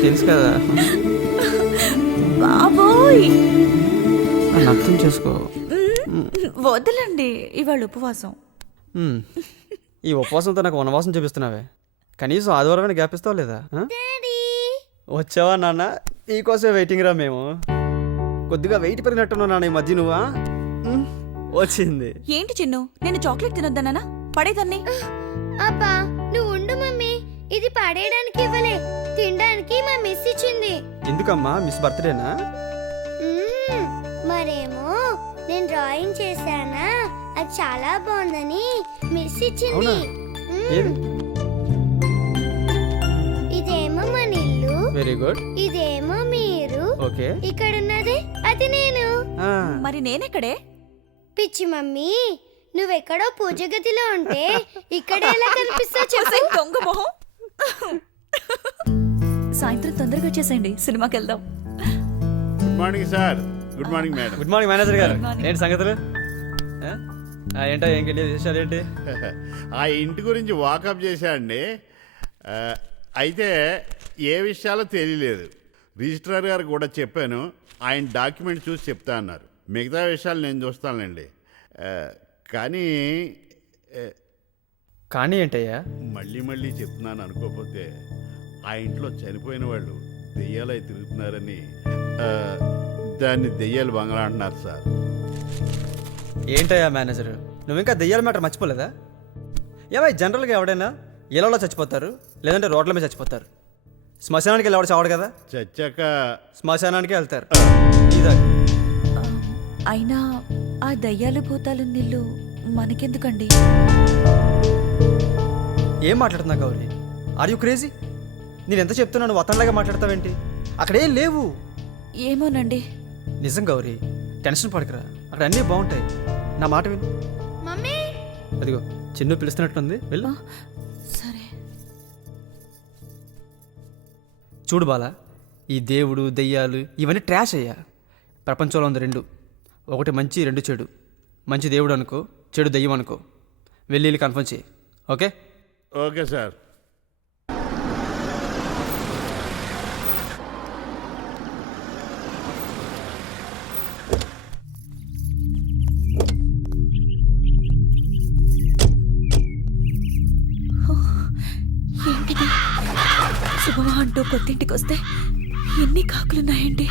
నీకు తెలుసు కదా. బాబోయ్ నన్ను అర్థం చేసుకో. వదలండి, ఇవాళ ఉపవాసం. ఈ ఉపవాసంతో నాకు వనవాసం చూపిస్తున్నావే. కనీసం ఆదివారమైన గ్యాప్ ఇస్తావు లేదా? వచ్చావా నాన్న? నీకోసమే వెయిటింగ్ రా మేము. కొద్దిగా వెయిట్ పెరిగినట్టున్నావు నాన్న ఈ మధ్య. నువ్వా వచ్చింది ఏంటి చిన్ను, నేను చాక్లెట్ తినొద్దన్నా పడేదాన్ని. అబ్బా నువ్వు ఉండు మమ్మీ, ఇది పడేయడానికి ఇవ్వలే, తినడానికి మా మిస్ ఇచ్చింది. ఎందుకమ్మా? మిస్ బర్త్డేనా? మరేమో నేను డ్రాయింగ్ చేశానా, అది చాలా బాగుందని మిస్ ఇచ్చింది. ఏది? ఇదేమో మన ఇల్లు. Very good. ఇదేమో మీరు. ఓకే. ఇక్కడ ఉన్నది అది నేను. మరి నేనెక్కడే? పిచ్చి మమ్మీ, నువ్వెక్కడో పూజ గదిలో ఉంటే ఇక్కడ ఎలా కనిపిస్తా చెప్పు. దొంగ మొహం. సాయంత్రం తొందరగా వచ్చేసేయండి, సినిమాకి వెళ్దాం. Good morning sir. Good morning madam. Good morning manager గారు. Good morning. ఏంటి సంగతులు? ఏంటో ఏంటి విషయాలు ఏంటి? ఆ ఇంటి గురించి వాకప్ చేశాండి. అయితే ఏ విషయాలో తెలియలేదు. రిజిస్ట్రార్ గారు కూడా చెప్పాను, ఆయన డాక్యుమెంట్ చూసి చెప్తా అన్నారు. మిగతా విషయాలు నేను చూస్తానులేండి. కానీ కానీ ఏంటయ్యా? మళ్ళీ మళ్ళీ చెప్తున్నాను అనుకోకపోతే, ఆ ఇంట్లో చనిపోయిన వాళ్ళు దెయ్యాలై తిరుగుతున్నారని దాన్ని దెయ్యాలు బంగ్లా అంటున్నారు సార్. ఏంటయ్యా మేనేజర్, నువ్వు ఇంకా దెయ్యాల మ్యాటర్ మర్చిపోలేదా? ఏమై జనరల్గా ఎవడైనా ఇళ్ళలో చచ్చిపోతారు, లేదంటే రోడ్ల మీద చచ్చిపోతారు. శ్మశానానికి వెళ్ళి ఎవడ చావడు కదా, చచ్చాక శ్మశానానికి వెళ్తారు. ఇదా అయినా ఆ దయ్యాలు భూతాలు నీళ్ళు మనకెందుకండి? ఏం మాట్లాడుతున్నా గౌరీ? Are you crazy? నేను ఎంత చెప్తున్నాను వతంలాగా మాట్లాడతావేంటి? అక్కడేం లేవు. ఏమోనండి. నిజం గౌరీ, టెన్షన్ పడకరా, అక్కడ అన్నీ బాగుంటాయి. నా మాట విను. మమ్మీ అదిగో చిన్ను పిలుస్తున్నట్టుంది, వెళ్ళు. సరే. చూడు బాలా, ఈ దేవుడు దెయ్యాలు ఇవన్నీ ట్రాష్ అయ్యా. ప్రపంచంలో ఉంది రెండు, ఒకటి మంచి, రెండు చెడు. మంచి దేవుడు అనుకో, చెడు దెయ్యం అనుకో. వెళ్ళి కన్ఫర్మ్ చేయి. ఓకే? Okay sir. ఏంటిది? శుభమా అంటూ కొత్తింటికి వస్తే ఎన్ని కాకులున్నాయండి.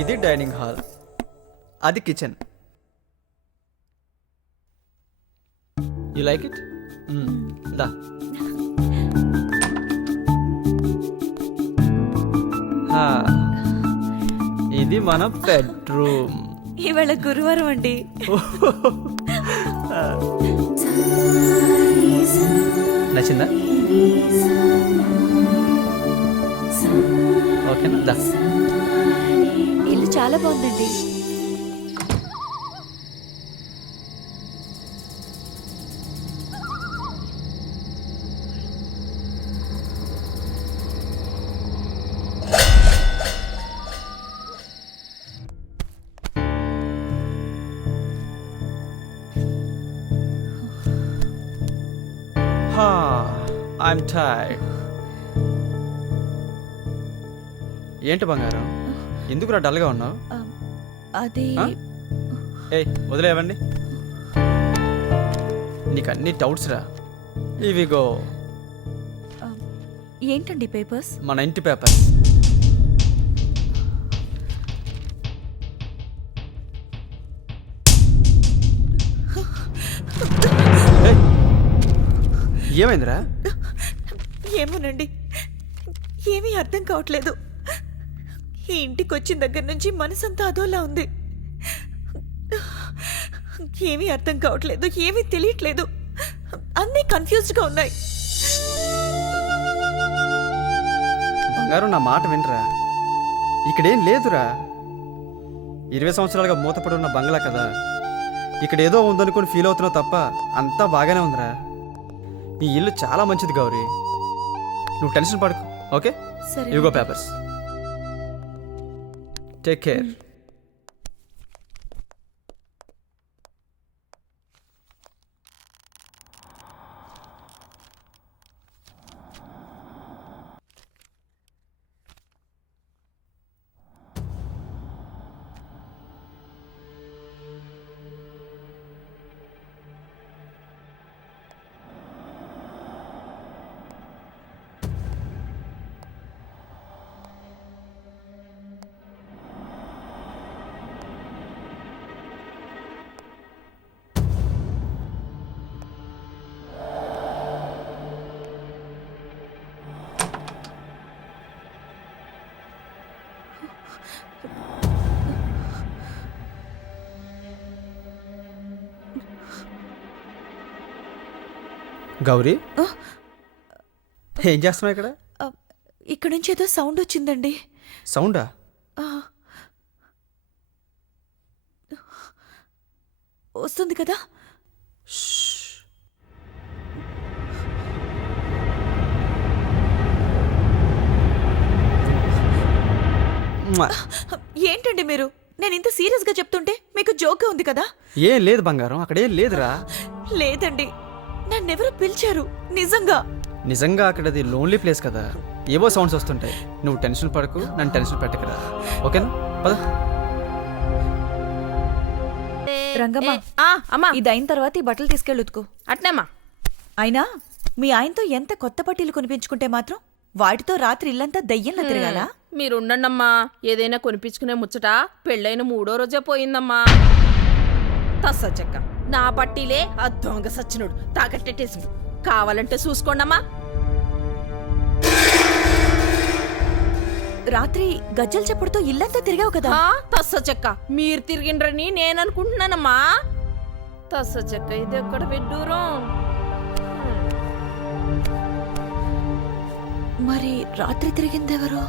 ఇది డైనింగ్ హాల్, అది కిచెన్. You like it? దా. ఇది మన బెడ్రూమ్. ఇవాళ గురువారం అండి. నచ్చిందా? ఓకేనా? దా. ఇల్లు చాలా బాగుందండి. I'm tired. ఏంటి బంగారం, ఎందుకు రా డల్గా ఉన్నావు? అది ఏయ్ వదిలేవండి, నీకు అన్ని డౌట్స్ రా. ఇవిగో ఏంటండి పేపర్స్? మన ఇంటి పేపర్స్. ఏమైందిరా? ఏమోనండి, ఏమీ అర్థం కావట్లేదు. ఈ ఇంటికి వచ్చిన దగ్గర నుంచి మనసంతా అదోలా ఉంది. ఏమీ అర్థం కావట్లేదు, ఏమీ తెలియట్లేదు, అన్నీ కన్ఫ్యూజ్డ్గా ఉన్నాయి. బంగారం నా మాట వినరా, ఇక్కడేం లేదురా. 20 సంవత్సరాలుగా మూతపడి ఉన్న బంగ్లా కదా, ఇక్కడ ఏదో ఉందనుకుని ఫీల్ అవుతున్నావు తప్ప అంతా బాగానే ఉందిరా. ఈ ఇల్లు చాలా మంచిది గౌరీ, నువ్వు టెన్షన్ పడకు. ఓకే, సరే. ఇవిగో పేపర్స్, టేక్ కేర్. గౌరీ, ఏం చేస్తున్నావు ఇక్కడ? ఇక్కడ నుంచి ఏదో సౌండ్ వచ్చిందండి. సౌండా? ఆ. వస్తుంది కదా. ఏంటండి మీరు? నేను ఇంత సీరియస్ గా చెప్తుంటే మీకు జోక్గా ఉంది కదా. ఏం లేదు బంగారం, అక్కడేం లేదురా. లేదండి, నన్నెవరో పిలిచారు. నిజంగా నిజంగా అక్కడది లోన్లీ ప్లేస్ కదా, ఏవో సౌండ్స్ వస్తుంటాయి. నువ్వు టెన్షన్ పడకు, నన్ను టెన్షన్ పెట్టకరా. ఓకేనా? పద. రంగమ్మ, అమ్మా ఇది అయిన తర్వాత ఈ బట్టలు తీసుకెళ్ళి ఉతుకు. అట్నేమ్మా. అయినా మీ ఆయనతో ఎంత కొత్త పట్టీలు కొనిపించుకుంటే మాత్రం వాటితో రాత్రి ఇల్లంతా దయ్యంలా తిరగాల? మీరుండమ్మా, ఏదైనా కొనిపించుకునే ముచ్చట పెళ్ళైన 3వ రోజే పోయిందమ్మా. తస్సచ్చక్క నా పట్టీలే ఆ దొంగ సచ్చినుడు తాకట్టేటేసిండు. కావాలంటే చూసుకోండమ్మా. రాత్రి గజ్జల చెప్పుడుతో ఇల్లంతా తిరిగావు కదా. తస్సచ్చక్క మీరు తిరిగిండ్రని నేననుకుంటున్నానమ్మా. తస్సచ్చక్క ఇది ఎక్కడ విడ్డూరం. మరి రాత్రి తిరిగిందెవరు?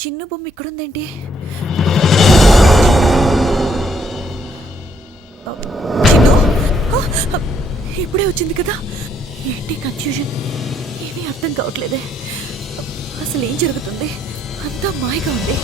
చిన్న బొమ్మ ఇక్కడుందేంటి? చిన్ను, ఇప్పుడే వచ్చింది కదా. ఏంటి కన్ఫ్యూజన్? ఏమీ అర్థం కావట్లేదే. అసలు ఏం జరుగుతుంది? అంతా మాయగా ఉంది.